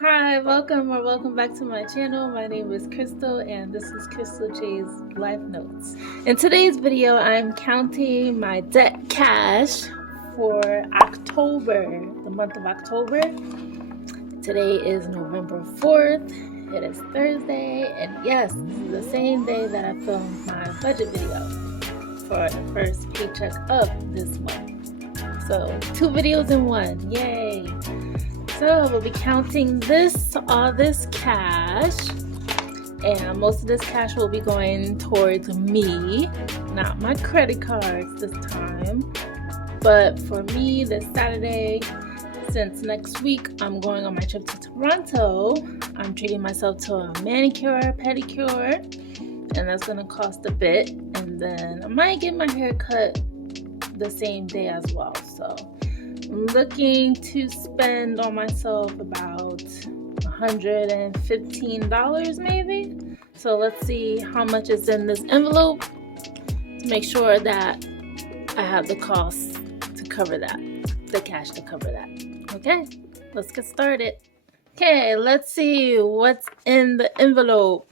Hi, welcome or welcome back to my channel. My name is Crystal and this is Crystal J's Life Notes. In today's video, I'm counting my debt cash for October, the month of October. Today is November 4th. It is Thursday, and yes, this is the same day that I filmed my budget video for the first paycheck of this month. So 2 videos in one, yay! So we'll be counting all this cash, and most of this cash will be going towards me, not my credit cards this time. But for me, this Saturday, since next week I'm going on my trip to Toronto, I'm treating myself to a manicure, pedicure, and that's gonna cost a bit. And then I might get my hair cut the same day as well. So I'm looking to spend on myself about $115 maybe. So let's see how much is in this envelope to make sure that I have the costs to cover that, the cash to cover that. Okay, let's get started. Okay, let's see what's in the envelope.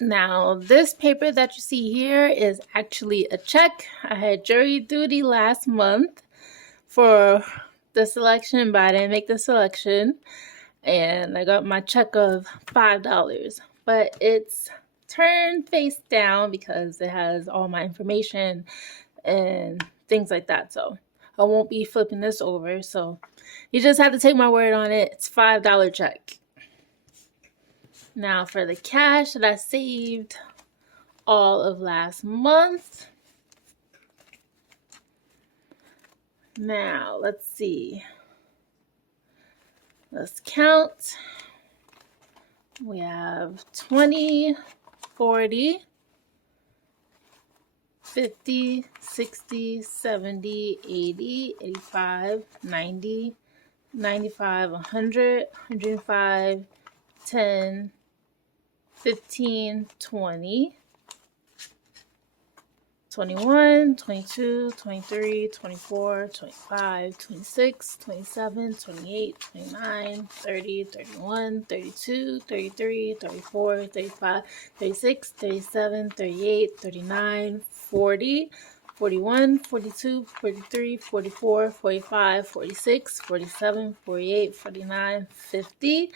Now, this paper that you see here is actually a check. I had jury duty last month for the selection, but I didn't make the selection. And I got my check of $5. But it's turned face down because it has all my information and things like that. So I won't be flipping this over. So you just have to take my word on it. It's $5 check. Now for the cash that I saved all of last month. Now let's see. Let's count. We have 20, 40, 50, 60, 70, 80, 85, 90, 95, 100, 105, 10, 15, 20, 21, 22, 23, 24, 25, 26, 27, 28, 29, 30, 31, 32, 33, 34, 35, 36, 37, 38, 39, 40, 41, 42, 43, 44, 45, 46, 47, 48, 49, 50,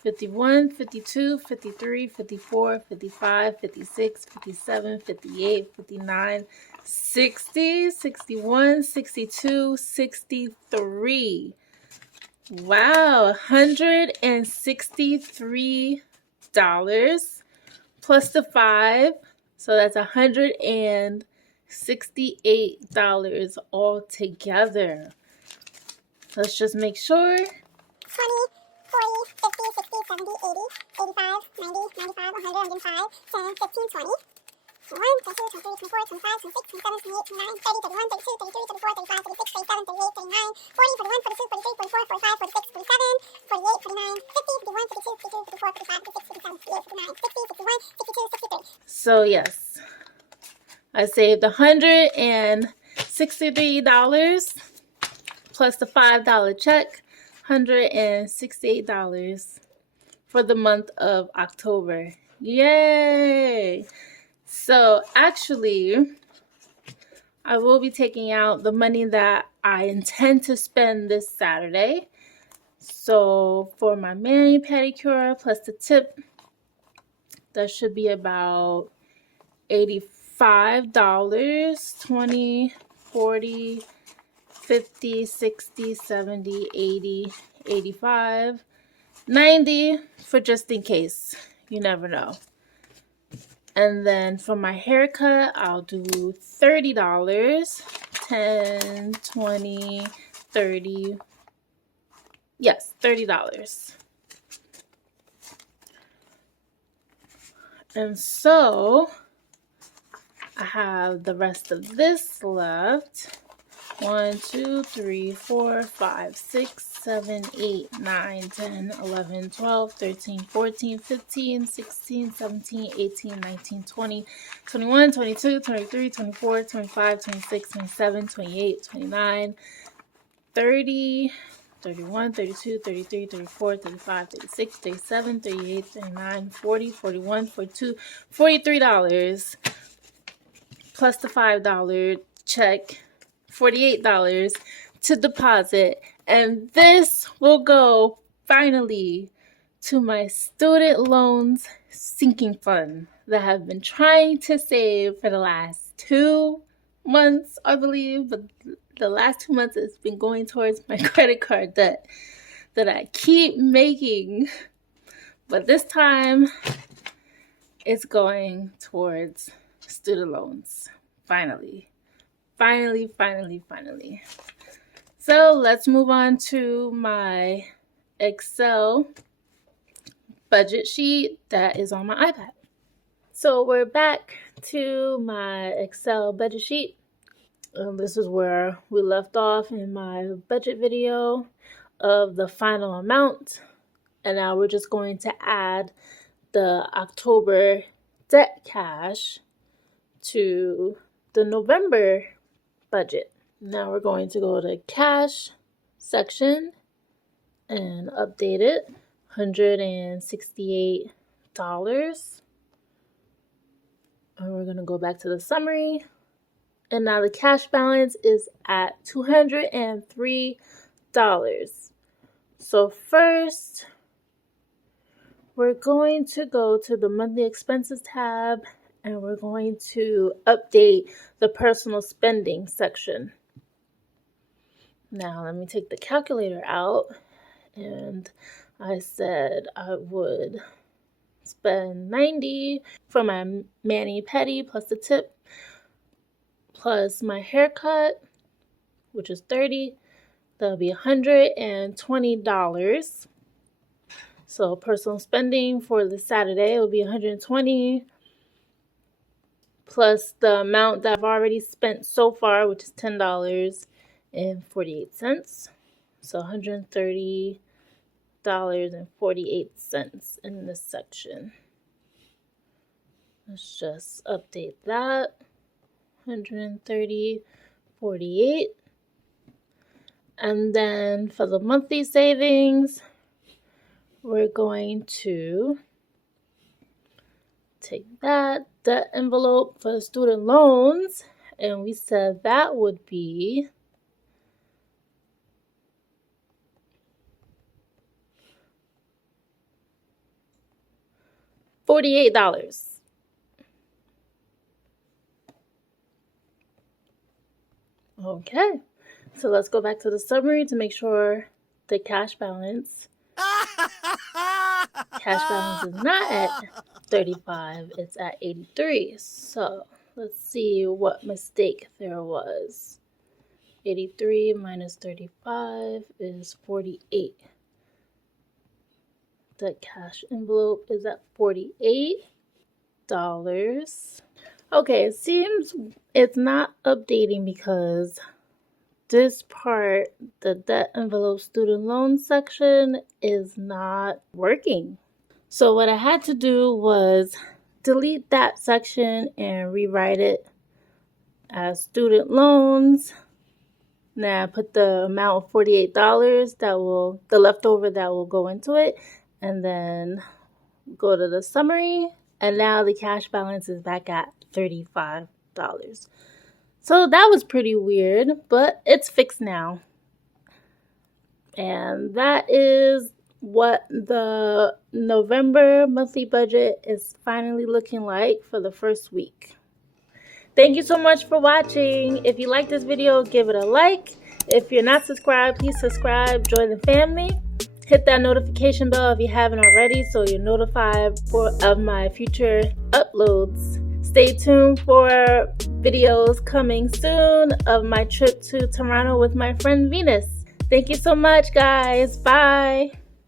51, 52, 53, 54, 55, 56, 57, 58, 59, 60, 61, 62, 63. Wow, $163 plus the 5. So that's $168 altogether. Let's just make sure. 20, 40, 50, 60, 70, 80, 85, 90, 95, 100, 105, 10, 15, 20, 21, 22, 23, 24, 25, 26, 27, 28, 29, 30, 31, 32, 33, 34, 35, 36, 37, 38, 39, 40, 41, 42, 43, 44, 45, 46, 47, 48, 49, 50, 51, 52, 53, 54, 55, 56, 57, 58, 59, 60, 61, 62, 63. So yes, I saved $163 plus the $5 check, $168 for the month of October. Yay! So actually, I will be taking out the money that I intend to spend this Saturday. So for my mani pedicure plus the tip, that should be about $85, 20, 40, 50, 60, 70, 80, 85, 90 for just in case. You never know. And then for my haircut, I'll do $30, 10, 20, 30. Yes, $30. And so I have the rest of this left. 1, 2, 3, 4, 5, 6, 7, 8, 9, 10, 11, 12, 13, 14, 15, 16, 17, 18, 19, 20, 21, 22, 23, 24, 25, 26, 27, 28, 29, 30, 31, 32, 33, 34, 35, 36, 37, 38, 39, 40, 41, 42, $43 plus the $5 check, $48 to deposit. And this will go finally to my student loans sinking fund that I've been trying to save for the last 2 months, I believe. But the last 2 months it's been going towards my credit card debt that I keep making. But this time it's going towards student loans. Finally. So let's move on to my Excel budget sheet that is on my iPad. So we're back to my Excel budget sheet. This is where we left off in my budget video of the final amount. And now we're just going to add the October debt cash to the November budget. Now we're going to go to cash section and update it. $168. And we're going to go back to the summary. And now the cash balance is at $203. So first, we're going to go to the monthly expenses tab and we're going to update the personal spending section. Now let me take the calculator out, and I said I would spend $90 for my mani-pedi plus the tip, plus my haircut, which is $30. That'll be $120. So personal spending for the Saturday will be $120 plus the amount that I've already spent so far, which is $10.48. So $130.48 in this section. Let's just update that. $130.48. And then for the monthly savings, we're going to take that envelope for the student loans, and we said that would be $48. Okay, so let's go back to the summary to make sure the cash balance is not at 35, it's at 83. So let's see what mistake there was. 83 minus 35 is 48. The cash envelope is at $48. Okay, it seems it's not updating because this part, the debt envelope student loan section, is not working. So what I had to do was delete that section and rewrite it as student loans. Now I put the amount of $48 the leftover that will go into it, and then go to the summary, and now the cash balance is back at $35. So that was pretty weird, but it's fixed now. And that is what the November monthly budget is finally looking like for the first week. Thank you so much for watching. If you like this video, give it a like. If you're not subscribed, please subscribe, join the family. Hit that notification bell if you haven't already so you're notified of my future uploads. Stay tuned for videos coming soon of my trip to Toronto with my friend Venus. Thank you so much, guys. Bye.